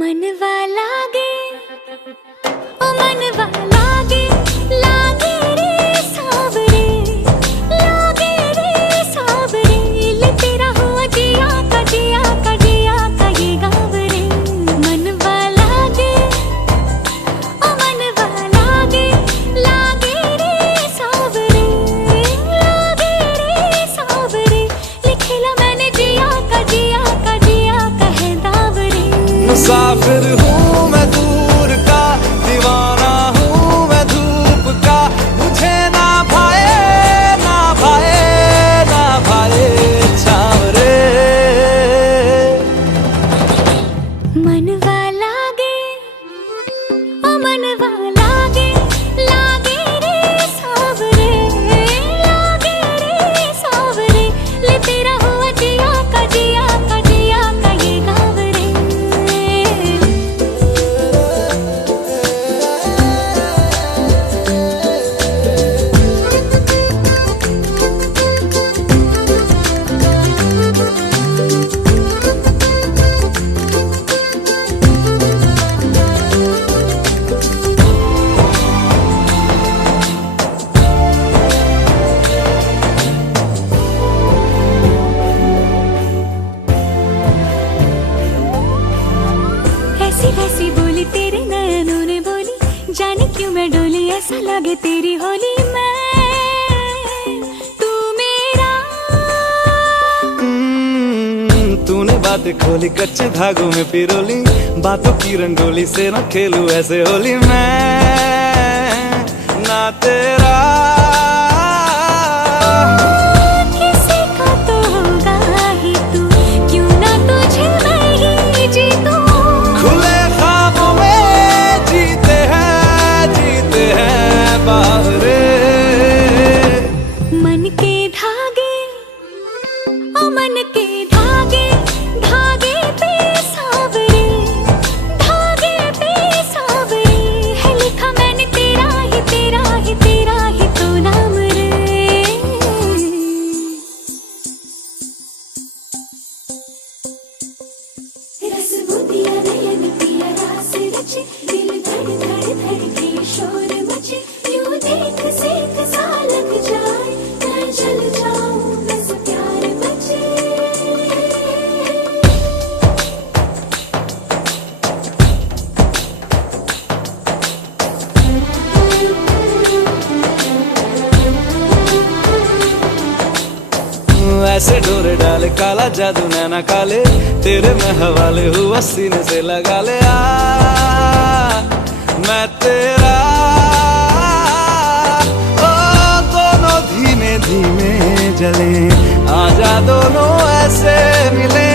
मनवा लागे ओ मनवा लागे लागे रे सावरे लागे रे सावरे ले तेरा हुआ जिया का जिया का जिया का ये गाँव रे मनवा लागे ओ मनवा लागे लागे रे सावरे लागे रे सावरे लिखेला मैंने जिया का जिया का जिया का है दावरे। मुसाफिर हूँ मैं दूर का, दीवाना हूँ मैं धूप का, मुझे ना भाए ना भाए ना भाए छाँव रे। मनवा लागे ओ मनवा लागे लागे रे सावरे लागे रे सावरे ले तेरा हुआ जिया का जिया का जिया का ये गाँव रे। ऐसी वैसी बोली तेरे नयनों ने बोली, जाने क्यों मैं डोली ऐसा लगे तेरी होली मैं तू मेरा। तूने बातें खोली कच्चे धागों में पिरोली, बातों की रंगोली से न खेलूं ऐसे होली मैं ना तेरा। किसी का तो होगा ही तू, क्यों ना तुझे मैं ही जीतूं। खुले ख्वाबों में जीते हैं बाहरे। मन के धागे ओ मन के धागे धागे पे सावरे धागे पे सावरे है लिखा मैंने तेरा ही तेरा ही तेरा ही तो नाम रे। रस बुंदिया नयन पिया रास रचे, दिल धड़ धड़ धड़के शोर मचे, यूं देख सेक सा लग जाए मैं जल जाऊं बस प्यार बचे। ऐसे डोरे डाले काला जादू नैना काले, तेरे में हवाले हुआ सीने से लगा ले आ मैं तेरा। ओ दोनों धीमे धीमे जले, आजा दोनों ऐसे मिले।